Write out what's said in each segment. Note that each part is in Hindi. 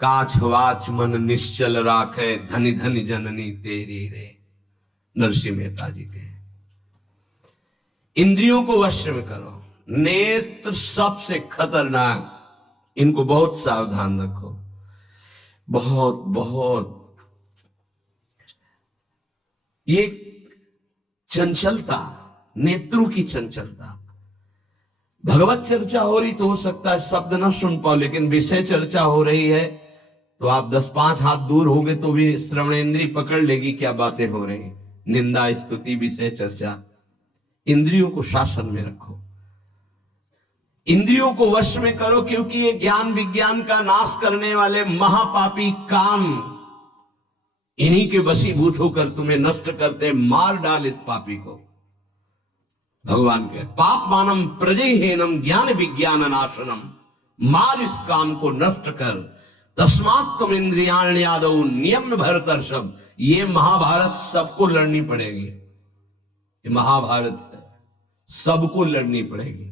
काछ वाच मन निश्चल राखे, धनी धनी जननी तेरी रे। नरसिंह मेहता जी के। इंद्रियों को वश में करो। नेत्र सबसे खतरनाक, इनको बहुत सावधान रखो। बहुत बहुत ये चंचलता, नेत्रों की चंचलता। भगवत चर्चा हो रही तो हो सकता है शब्द ना सुन पाओ, लेकिन विषय चर्चा हो रही है तो आप 10-5 हाथ दूर होगे तो भी श्रवणेंद्री पकड़ लेगी क्या बातें हो रही। निंदा, स्तुति, विषय चर्चा। इंद्रियों को शासन में रखो, इंद्रियों को वश में करो, क्योंकि ये ज्ञान विज्ञान का नाश करने वाले महापापी काम इन्हीं के वशीभूत होकर तुम्हें नष्ट करते। मार डाल इस पापी को। भगवान के पाप मानम प्रजहीनम ज्ञान विज्ञान नाशनम, मार इस काम को नष्ट कर। तस्मात् तुम इंद्रियाण यादव नियम भरतर्षभ। ये महाभारत सबको लड़नी पड़ेगी, ये महाभारत है, सबको लड़नी पड़ेगी।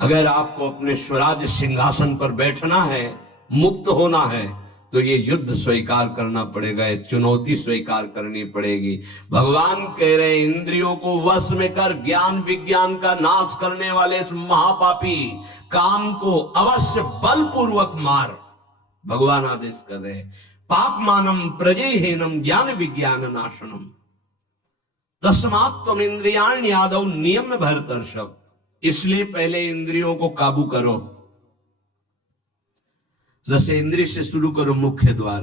अगर आपको अपने स्वराज्य सिंहासन पर बैठना है, मुक्त होना है, तो ये युद्ध स्वीकार करना पड़ेगा, ये चुनौती स्वीकार करनी पड़ेगी। भगवान कह रहे इंद्रियों को वश में कर, ज्ञान विज्ञान का नाश करने वाले इस महापापी काम को अवश्य बलपूर्वक मार। भगवान आदेश कर रहे पाप मानम प्रजहीनम ज्ञान विज्ञान नाशनम, तस्मात् तुम इंद्रियाण यादव नियम भरतर्षभ। इसलिए पहले इंद्रियों को काबू करो। रसेंद्रिय से शुरू करो, मुख्य द्वार।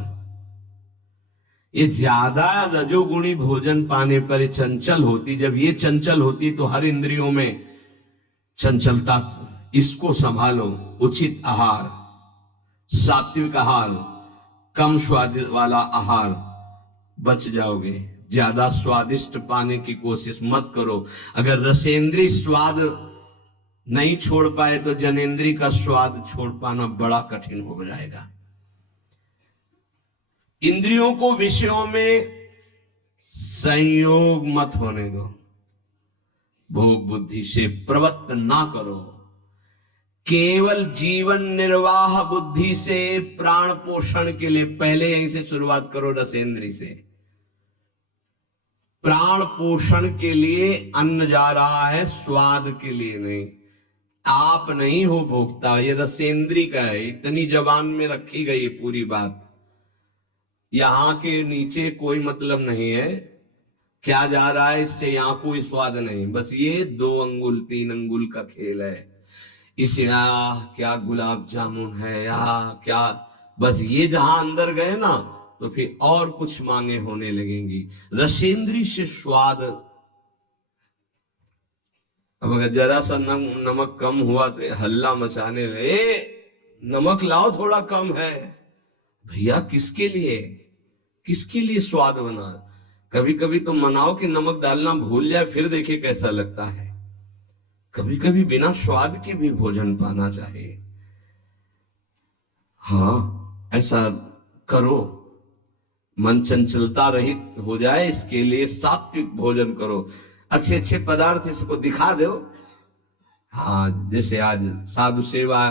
ये ज्यादा रजोगुणी भोजन पाने पर ये चंचल होती। जब ये चंचल होती तो हर इंद्रियों में चंचलता। इसको संभालो। उचित आहार, सात्विक आहार, कम स्वाद वाला आहार, बच जाओगे। ज्यादा स्वादिष्ट पाने की कोशिश मत करो। अगर रसेंद्रिय स्वाद नहीं छोड़ पाए तो जनेंद्री का स्वाद छोड़ पाना बड़ा कठिन हो जाएगा। इंद्रियों को विषयों में संयोग मत होने दो। भोग बुद्धि से प्रवृत्त ना करो। केवल जीवन निर्वाह बुद्धि से प्राण पोषण के लिए पहले यहीं से शुरुआत करो। रसेंद्री से प्राण पोषण के लिए अन्न जा रहा है, स्वाद के लिए नहीं। आप नहीं हो भोक्ता, ये रसेंद्री का है। इतनी जबान में रखी गई पूरी बात। यहां के नीचे कोई मतलब नहीं है क्या जा रहा है, इससे यहां कोई स्वाद नहीं। बस ये 2 अंगुल 3 अंगुल का खेल है। इसे क्या गुलाब जामुन है या क्या, बस ये जहां अंदर गए ना तो फिर और कुछ मांगे होने लगेंगी। रसेंद्री से स्वाद। अब अगर जरा सा नमक कम हुआ तो हल्ला मचाने लगे, नमक लाओ थोड़ा कम है। भैया किसके लिए, किसके लिए स्वाद बना। कभी कभी तो मनाओ कि नमक डालना भूल जाए, फिर देखिए कैसा लगता है। कभी कभी बिना स्वाद के भी भोजन पाना चाहिए। हाँ, ऐसा करो। मन चंचलता रहित हो जाए, इसके लिए सात्विक भोजन करो। अच्छे अच्छे पदार्थ इसको दिखा दो। हाँ, जैसे आज साधु सेवा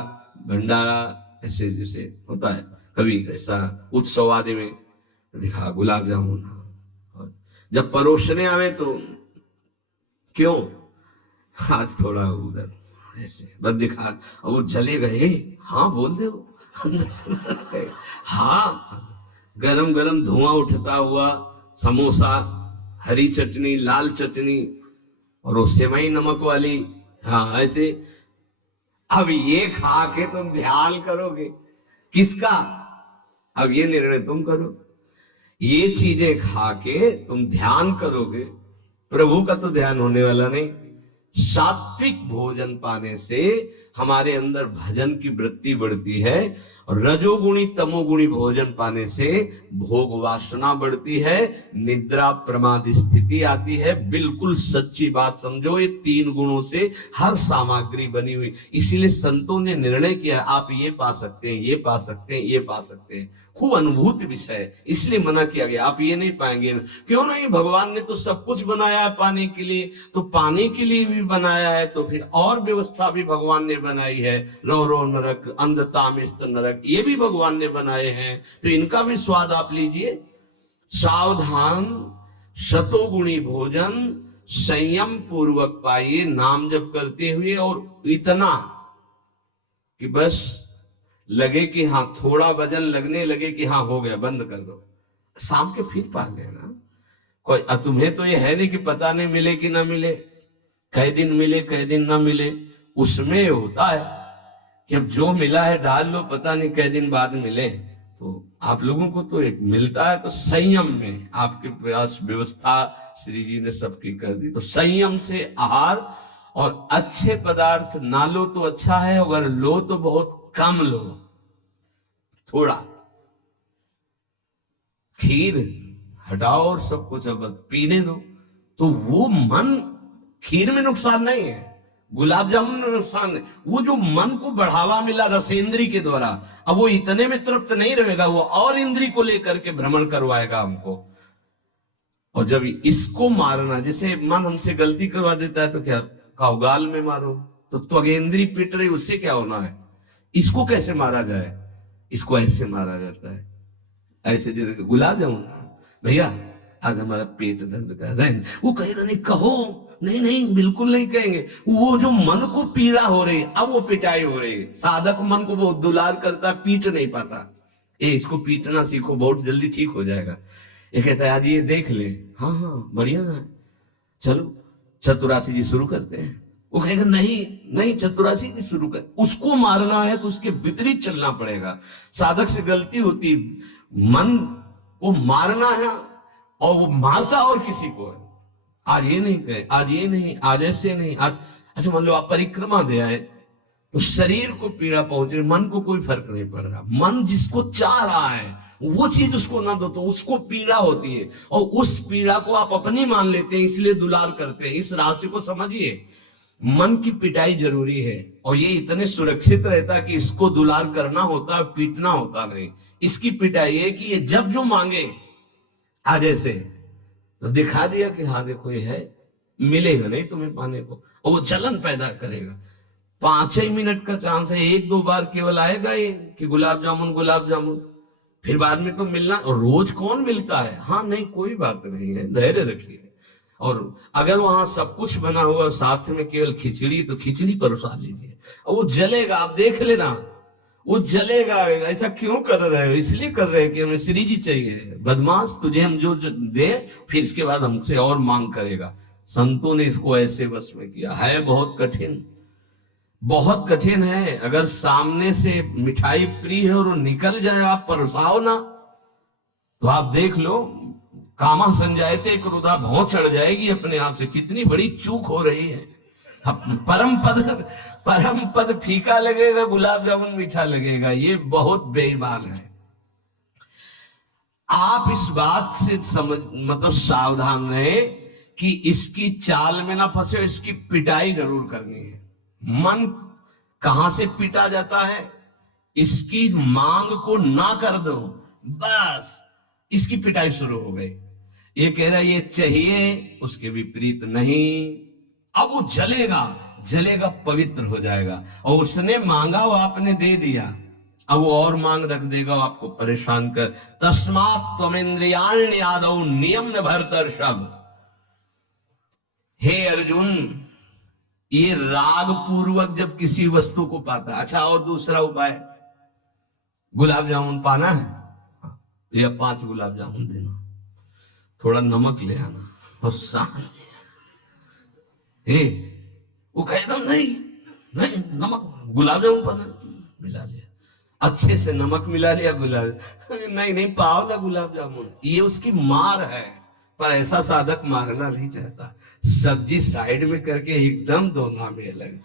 भंडारा ऐसे जैसे होता है, कभी ऐसा उत्सव आदि में दिखा गुलाब जामुन। जब परोसने आवे तो क्यों आज थोड़ा उधर ऐसे बस दिखा, और वो चले गए। हाँ बोल दो अंदर। हाँ, गरम गरम धुआं उठता हुआ समोसा, हरी चटनी, लाल चटनी और वो सेवई नमक वाली। हाँ ऐसे। अब ये खा के तुम ध्यान करोगे किसका, अब ये निर्णय तुम करो। ये चीजें खा के तुम ध्यान करोगे, प्रभु का तो ध्यान होने वाला नहीं। सात्विक भोजन पाने से हमारे अंदर भजन की वृत्ति बढ़ती है, और रजोगुणी तमोगुणी भोजन पाने से भोग वासना बढ़ती है, निद्रा प्रमाद स्थिति आती है। बिल्कुल सच्ची बात समझो, ये 3 गुणों से हर सामग्री बनी हुई। इसीलिए संतों ने निर्णय किया आप ये पा सकते हैं, ये पा सकते हैं, ये पा सकते हैं। खूब अनुभूति विषय, इसलिए मना किया गया आप ये नहीं पाएंगे। क्यों नहीं, भगवान ने तो सब कुछ बनाया है पाने के लिए, तो पाने के लिए भी बनाया है, तो फिर और व्यवस्था भी भगवान ने बनाई है, रो रो नरक अंधतामिस्त नरक, ये भी भगवान ने बनाए हैं, तो इनका भी स्वाद आप लीजिए। सावधान शतोगुणी भोजन संयम पूर्वक पाइए, नाम जप करते हुए, और इतना कि बस लगे कि हाँ, थोड़ा वजन लगने लगे कि हाँ हो गया, बंद कर दो, शाम के फिर पा लेना। कोई तुम्हें तो ये है नहीं कि पता नहीं मिले कि ना मिले, कई दिन मिले कई दिन ना मिले, उसमें ये होता है कि अब जो मिला है डाल लो, पता नहीं कई दिन बाद मिले। तो आप लोगों को तो एक मिलता है, तो संयम में आपके प्रयास व्यवस्था श्री जी ने सबकी कर दी, तो संयम से आहार, और अच्छे पदार्थ ना लो तो अच्छा है, अगर लो तो बहुत कम लो, थोड़ा। खीर हटाओ और सब कुछ अब पीने दो, तो वो मन, खीर में नुकसान नहीं है, गुलाब जामुन में नुकसान नहीं, वो जो मन को बढ़ावा मिला रसेंद्री के द्वारा, अब वो इतने में तृप्त नहीं रहेगा, वो और इंद्री को लेकर के भ्रमण करवाएगा हमको। और जब इसको मारना, जैसे मन हमसे गलती करवा देता है तो क्या, काउगाल में मारो, तो त्वगेंद्री पिट रही, उससे क्या होना है, इसको कैसे मारा जाए, इसको ऐसे मारा जाता है, ऐसे। जैसे गुलाब जामुन, भैया आज हमारा पेट दर्द कर रहा है, वो कहेगा नहीं, कहो, नहीं नहीं बिल्कुल नहीं कहेंगे, वो जो मन को पीड़ा हो रही, अब वो पिटाई हो रही, साधक मन को बहुत दुलार करता, पीट नहीं पाता, इसको पीटना सीखो, बहुत जल्दी ठीक हो जाएगा। ये कहता है आज ये देख ले, हाँ हाँ बढ़िया है, चलो चतुरासी जी शुरू करते हैं। वो कहेगा नहीं नहीं चतुरासी जी शुरू कर, उसको मारना है तो उसके विपरीत चलना पड़ेगा। साधक से गलती होती, मन को मारना है और वो मारता और किसी को है, आज ये नहीं कहे, आज ये नहीं, आज ऐसे नहीं, आज अच्छा। मान लो आप परिक्रमा दे आए, तो शरीर को पीड़ा पहुंचे, मन को कोई फर्क नहीं पड़ रहा, मन जिसको चाह रहा है वो चीज उसको ना दो तो उसको पीड़ा होती है, और उस पीड़ा को आप अपनी मान लेते हैं, इसलिए दुलार करते हैं। इस राशि को समझिए, मन की पिटाई जरूरी है, और ये इतने सुरक्षित रहता है कि इसको दुलार करना होता है, पीटना होता नहीं। इसकी पिटाई है कि ये जब जो मांगे आज ऐसे, तो दिखा दिया कि हाँ देखो ये है, मिलेगा नहीं तुम्हें पाने को, और वो जलन पैदा करेगा। 5 मिनट का चांस है, 1-2 बार केवल आएगा ये कि गुलाब जामुन गुलाब जामुन, फिर बाद में तो मिलना, और रोज कौन मिलता है, हाँ नहीं कोई बात नहीं है, धैर्य रखिए। और अगर वहां सब कुछ बना हुआ साथ में केवल खिचड़ी, तो खिचड़ी परोसा लीजिए, और वो जलेगा, आप देख लेना वो जलेगा। ऐसा क्यों कर रहे हो, इसलिए कर रहे हैं कि हमें श्री जी चाहिए, बदमाश तुझे हम जो दे, फिर इसके बाद हमसे और मांग करेगा। संतों ने इसको ऐसे बस में किया है, बहुत कठिन, बहुत कठिन है। अगर सामने से मिठाई प्रिय है और वो निकल जाए, आप परोसाओ ना, तो आप देख लो, कामा संजायते क्रोधा, भौं चढ़ जाएगी अपने आप से, कितनी बड़ी चूक हो रही है। परम पद फीका लगेगा, गुलाब जामुन मीठा लगेगा, ये बहुत बेईमान है। आप इस बात से समझ, मतलब सावधान रहे कि इसकी चाल में ना फंसे, इसकी पिटाई जरूर करनी है। मन कहां से पीटा जाता है, इसकी मांग को ना कर दो, बस इसकी पिटाई शुरू हो गई। ये कह रहा है ये चाहिए, उसके विपरीत नहीं, अब वो जलेगा, जलेगा, पवित्र हो जाएगा। और उसने मांगा, वो आपने दे दिया, अब वो और मांग रख देगा, आपको परेशान कर। तस्मात् त्वमिन्द्रियाण्य आदौ नियम न भरतर्षभ। हे अर्जुन, ये राग पूर्वक जब किसी वस्तु को पाता है। अच्छा, और दूसरा उपाय, गुलाब जामुन पाना है, या 5 गुलाब जामुन देना, थोड़ा नमक ले आना और शांत। वो कहेगा नहीं नहीं नमक, गुलाब जामुन पाना, मिला लिया, अच्छे से नमक मिला लिया, गुलाब, नहीं नहीं पाव ना गुलाब जामुन, ये उसकी मार है। पर ऐसा साधक मारना नहीं चाहता, सब्जी साइड में करके एकदम दोना में लगे,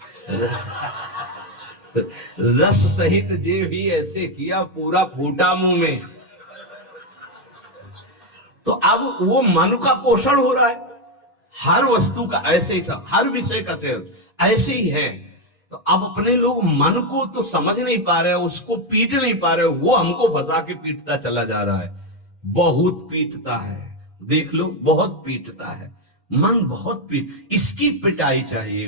रस सहित जीव ही ऐसे किया, पूरा फूटा मुंह में। तो अब वो मन का पोषण हो रहा है, हर वस्तु का ऐसे ही, सब हर विषय का सेवन ऐसे ही है। तो अब अपने लोग मन को तो समझ नहीं पा रहे, उसको पीट नहीं पा रहे, वो हमको फंसा के पीटता चला जा रहा है, बहुत पीटता है, देख लो बहुत पीटता है मन, बहुत इसकी पिटाई चाहिए।